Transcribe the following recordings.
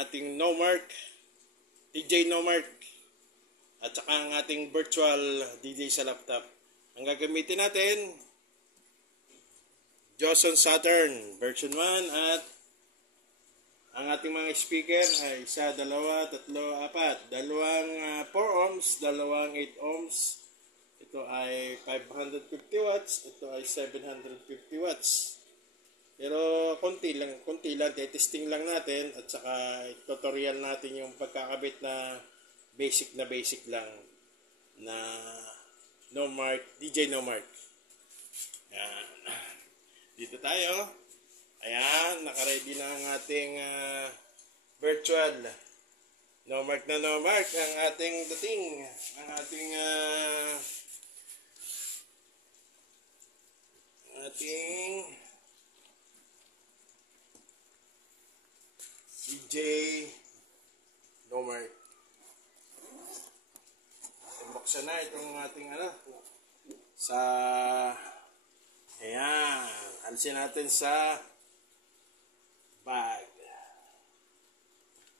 ating Nomark, DJ Nomark, at saka ang ating virtual DJ sa laptop. Ang gagamitin natin, Joson Saturn version 1, at ang ating mga speaker ay 1, 2, 3, 4. Dalawang 4 ohms, dalawang 8 ohms. Ito ay 550 watts, ito ay 750 watts. Pero konti lang, testing lang natin at saka tutorial natin yung pagkakabit na basic lang na Nomark, DJ Nomark. Yan. Dito tayo. Ayan, nakaready na ang ating virtual Nomark na Nomark, ang ating dating, ang ating DJ Nomark. Buksan na itong ating sa ayan, alisin natin sa bag,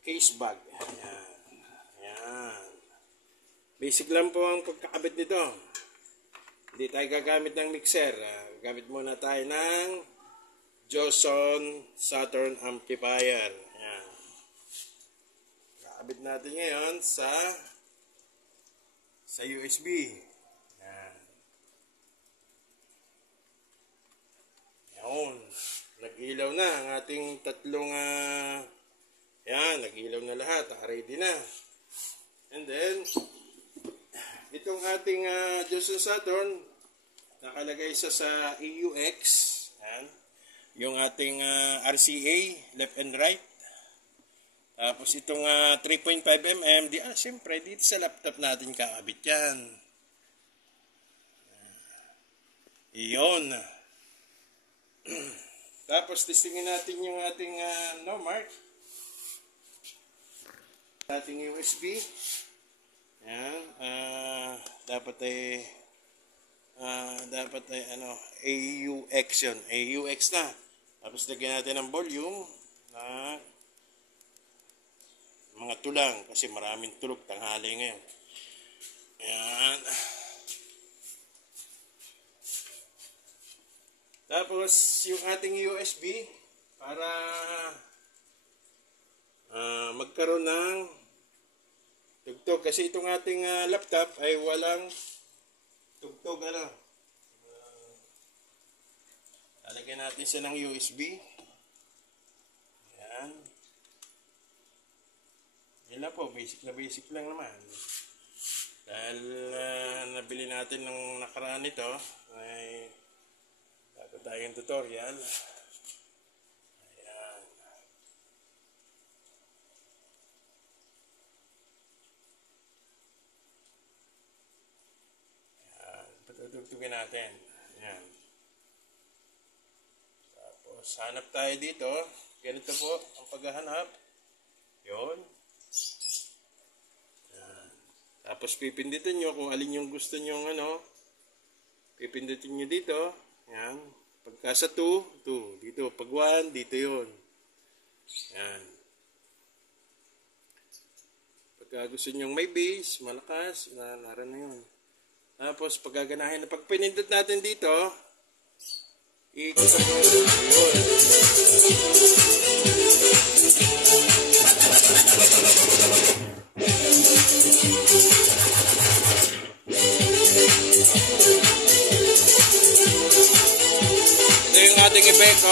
case bag. Ayan. Ayan. Basic lang po ang pagkakabit nito. Hindi tayo gagamit ng mixer. Gagamit muna tayo ng Joson Saturn amplifier. Ayan. Kakabit natin ngayon sa USB. Ayan. Ayan. Nag-ilaw na ang ating tatlong yan, nag-ilaw na lahat, ready na. And then itong ating Joson Saturn, nakalagay isa sa AUX. Yan. Yung ating RCA, left and right. Tapos itong 3.5 mm, siyempre dito sa laptop natin kakabit yan. Iyon. Tapos testingin natin yung ating Nomark. Ating USB. Yan. Dapat ay AUX yun. AUX na. Tapos lagyan natin ng volume na mga tulang kasi maraming tulog tanghali ngayon. Yan. Tapos yung ating USB para magkaroon ng tugtog kasi itong ating laptop ay walang tugtog lalagyan natin siya ng USB. Yan. Yan lang po, basic lang naman. Dahil nabili natin ng nakaraan nito ay bago tayong tutorial. Ayan. Ayan. Patutugtugin natin. Ayan. Tapos hanap tayo dito. Ganito po ang paghahanap. Yun. Ayan. Tapos pipindutin nyo kung alin yung gusto nyo pipindutin nyo dito. Yan. Pagka sa 2, dito. Pag 1, dito yun. Yan. Pagka gusto nyong may bass, malakas, naran na yun. Tapos, pagkaganahin na pag pinindot natin dito, ikot ako. Yun. Ating effect,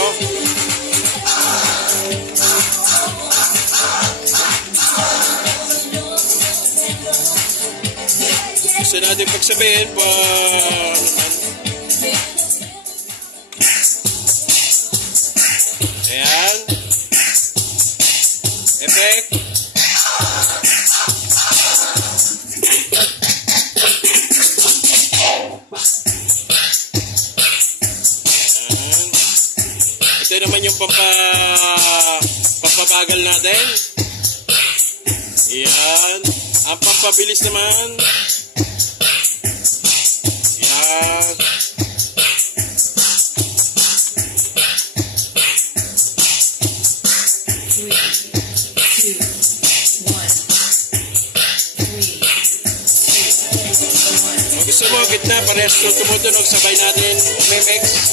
gusto natin pagsabihin pa ayan effect. Ito naman yung pampabagal natin. Yan. Ang pampabilis naman. Yan. gitna, parehas tumutunog, sabay natin umimix.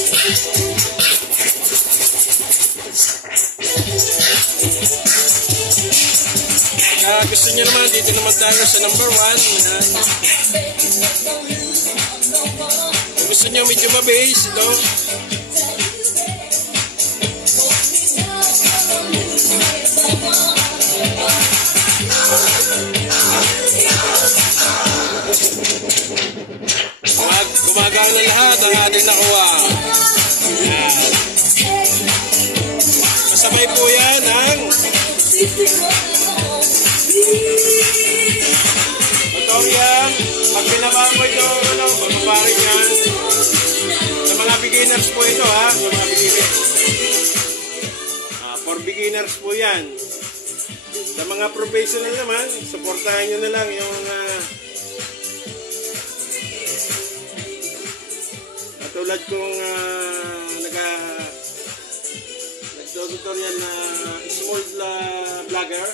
Gusto nyo naman, dito naman tayo sa number 1. Gusto nyo medyo mabase, ito. Gumagana lahat ang ating nakuha. Ayan. Kasabay po yan ang Victoria. Pag pinabaan mo ito, papaparin yan. Sa mga beginners po ito, ha? Sa mga beginners. For beginners po yan. Sa mga professional naman, supportahan nyo na lang yung tulad kong nagtututorial na small vlogger.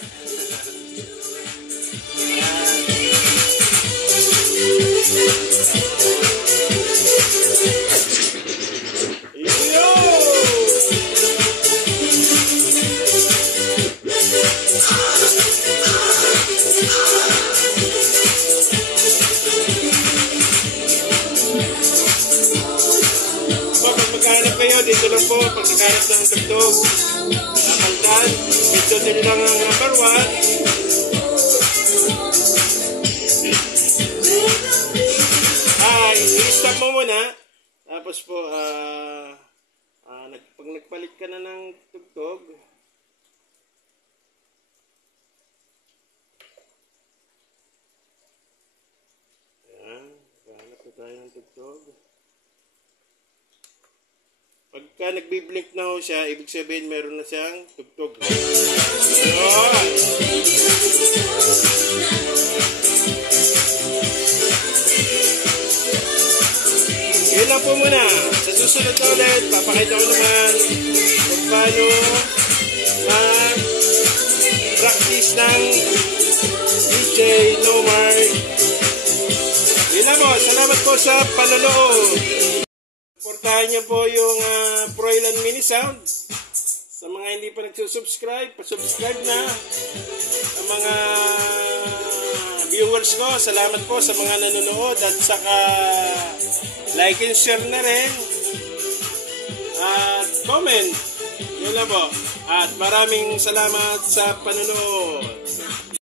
Dito lang po, pag naghanap ng tugtog, napaltan, dito din lang ang number 1. I-stop mo muna. Tapos po, pag nagpalit ka na ng tugtog, ayan, hanap na tayo ng tugtog. Pagka nagbiblink na ho siya, ibig sabihin meron na siyang tugtog. Ayun! Yun lang po muna. Sa susunod na ulit, papakita ko naman kung paano mag-practice ng DJ Nomar. Yun lang po. Salamat po sa panonood. Supportahan niyo po yung Proilan Mini Sound. Sa mga hindi pa nagsusubscribe, pa-subscribe na. Sa mga viewers ko, salamat po sa mga nanonood at saka like and share na rin. At comment. Yun lang po. At maraming salamat sa panonood.